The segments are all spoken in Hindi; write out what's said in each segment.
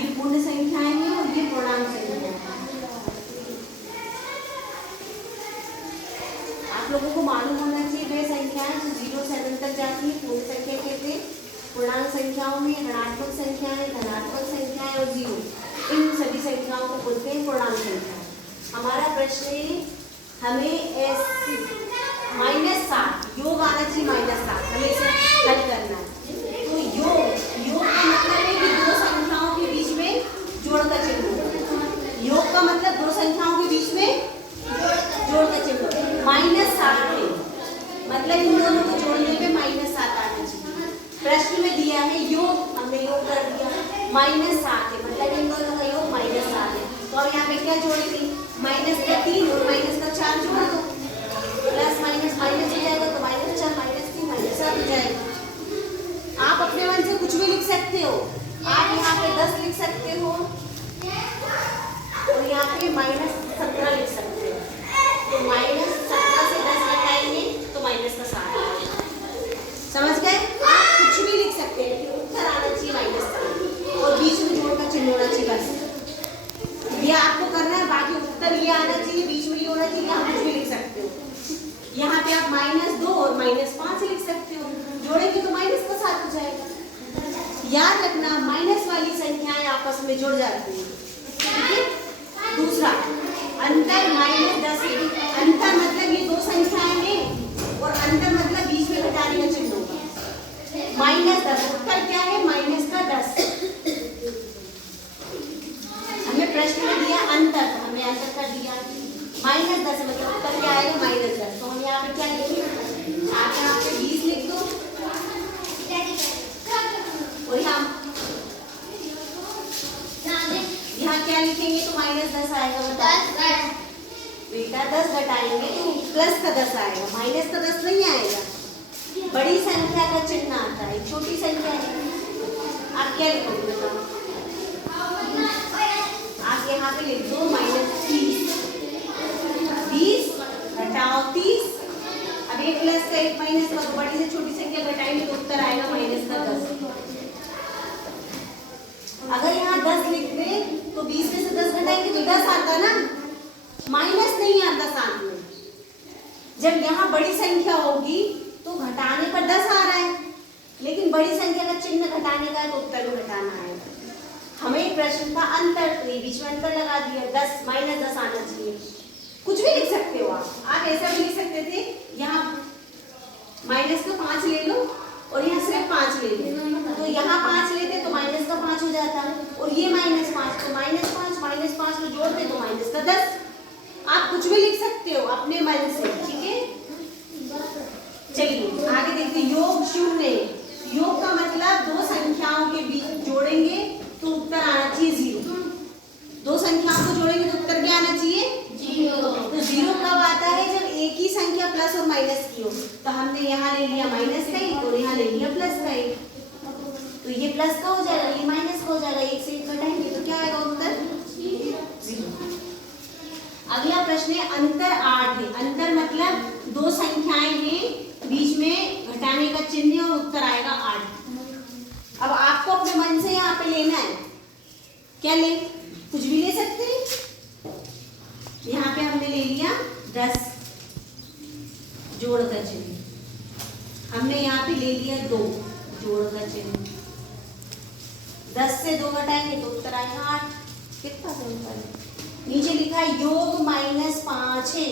ये पूर्ण संख्याएं हैं और ये पूर्णांक संख्याएं हैं। आप लोगों को मालूम होना चाहिए वे संख्याएं जो 0 से अनंत तक जाती है पूर्ण संख्या कहते हैं। पूर्णांक संख्याओं में ऋणात्मक संख्याएं, धनात्मक संख्याएं और 0 इन सभी संख्याओं को बोलते हैं पूर्णांक संख्याएं। हमारा प्रश्न है हमें ऐसी -7 योग आना चाहिए, -7 हमें इसे हल करना है। तो योग का मतलब है कि दो संख्याओं के बीच में जोड़ का चिन्ह होगा। योग का मतलब दो संख्याओं के बीच में जोड़ का चिन्ह -7 है, मतलब इन दोनों को जोड़ने पे -7 आना चाहिए। प्रश्न में दिया है योग, हमने योग कर दिया, -7 है मतलब इन दोनों का योग -7 है। तो अब यहाँ पे क्या जोड़ेंगे, -3 और -4 जोड़ दो, प्लस माइनस माइनस हो जाएगा तो -4 -3 -7 हो जाएगा। आप अपने मन से कुछ भी लिख सकते हो, आप यहाँ पे 10 लिख सकते हो और यहाँ पे -17 लिख सकते हो। तो -17 से 10 घटाएंगे तो -7 समझ गए। आप कुछ भी लिख सकते हैं लेकिन उत्तर आना चाहिए -7 और बीच में जोड़ का चिन्ह होना चाहिए, बस ये आपको करना है। बाकी उत्तर ये आना चाहिए, बीच में ये होना चाहिए, आप कुछ भी लिख सकते हो। यहाँ पे आप -2 और -5 लिख सकते हो, जोड़ेंगे तो -7 हो जाएगा। याद रखना माइनस वाली संख्याएं आपस में जुड़ जाती हैं, ठीक है। दूसरा अंतर -10 है, अंतर मतलब ये दो संख्याएं हैं और अंतर मतलब बीच में घटाने का चिन्ह होगा। -10 उत्तर क्या है, -10। हमें प्रश्न में दिया अंतर, हमने अंतर कर दिया -10 मतलब उत्तर क्या आएगा -10। तो हम यहाँ पे क्या लिखेंगे, आप यहाँ पे 20 लिख दो और यहाँ क्या लिखेंगे तो -10 आएगा। बताओ बेटा 10 घटाएंगे तो प्लस का 10 आएगा, माइनस का 10 नहीं आएगा। बड़ी संख्या का चिन्ह आता है, छोटी संख्या है। आप क्या लिखोगे बताओ, आप यहाँ पे लिख दो -30, 20 घटाओ 30। अब एक प्लस का एक माइनस का, तो बड़ी से छोटी संख्या घटाएंगे तो उत्तर आएगा -10। अगर यहाँ 10 लिख दें तो 20 में से 10 घटाएंगे तो 10 आता ना, माइनस नहीं आता साथ में। जब यहाँ बड़ी संख्या होगी तो घटाने पर 10 आ रहा है, लेकिन बड़ी संख्या का चिन्ह घटाने का है तो उत्तर में घटाना आएगा। हमें प्रश्न का अंतर, तो बीच में अंतर लगा दिया, 10 -10 आना चाहिए। कुछ भी लिख सकते हो आप ऐसा भी लिख सकते थे, यहाँ माइनस का 5 ले लो और यहाँ सिर्फ 5 ले लो, तो यहाँ 5 लेते तो माइनस का 5 हो जाता, और ये -5 तो -5 को जोड़ते तो -10। आप कुछ भी लिख सकते हो अपने मन से, ठीक है। चलिए आगे देखते हैं, योग 0। योग का मतलब दो संख्याओं के बीच जोड़ेंगे तो उत्तर आना चाहिए 0। दो संख्याओं को जोड़ेंगे तो उत्तर क्या आना चाहिए, 0। तो 0 कब आता है, जब एक ही संख्या प्लस और माइनस की हो। तो हमने यहाँ ले लिया माइनस का 1 और यहाँ ले लिया प्लस का 1, तो ये प्लस का हो जाएगा, ये माइनस का हो जाएगा। 1 से 1 घटाएंगे तो क्या आएगा उत्तर 0। अगला प्रश्न है अंतर 8 है। अंतर मतलब दो संख्याएं हैं, बीच में घटाने का चिन्ह और उत्तर आएगा 8। अब आपको अपने मन से यहाँ पे लेना है, क्या ले, कुछ भी ले सकते हैं। यहाँ पे हमने ले लिया 10 जोड़ का चिन्ह, हमने यहाँ पे ले लिया 2 जोड़ का चिन्ह। 10 से 2 घटाएंगे तो उत्तर आएगा 8। कितना सिंपल है। नीचे लिखा है योग -5 है।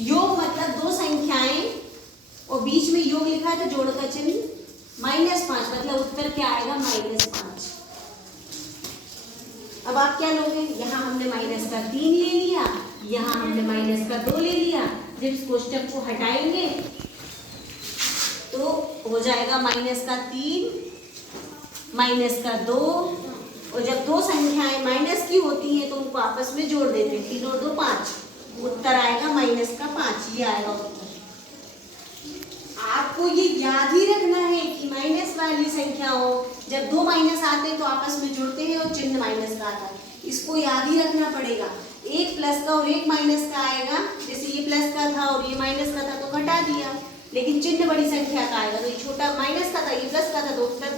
योग मतलब दो संख्याएं और बीच में योग लिखा है तो जोड़ का चिन्ह -5 मतलब उत्तर क्या आएगा -5। अब आप क्या लोगे, यहाँ हमने -3 ले लिया, यहाँ हमने -2 ले लिया। जब इस कोष्टक को हटाएंगे तो हो जाएगा -3 -2, और जब दो संख्याएं माइनस की होती हैं तो उनको आपस में जोड़ देते हैं, 3 और 2 5, उत्तर आएगा -5। ये आएगा उत्तर। आपको ये याद ही रखना है कि माइनस वाली संख्या हो, जब दो माइनस आते हैं तो आपस में जुड़ते हैं और चिन्ह माइनस का आता है, इसको याद ही रखना पड़ेगा। एक प्लस का और एक माइनस का आएगा, जैसे ये प्लस का था और ये माइनस का था तो घटा दिया, लेकिन चिन्ह बड़ी संख्या का आएगा, तो ये छोटा माइनस का था ये प्लस का था तो उत्तर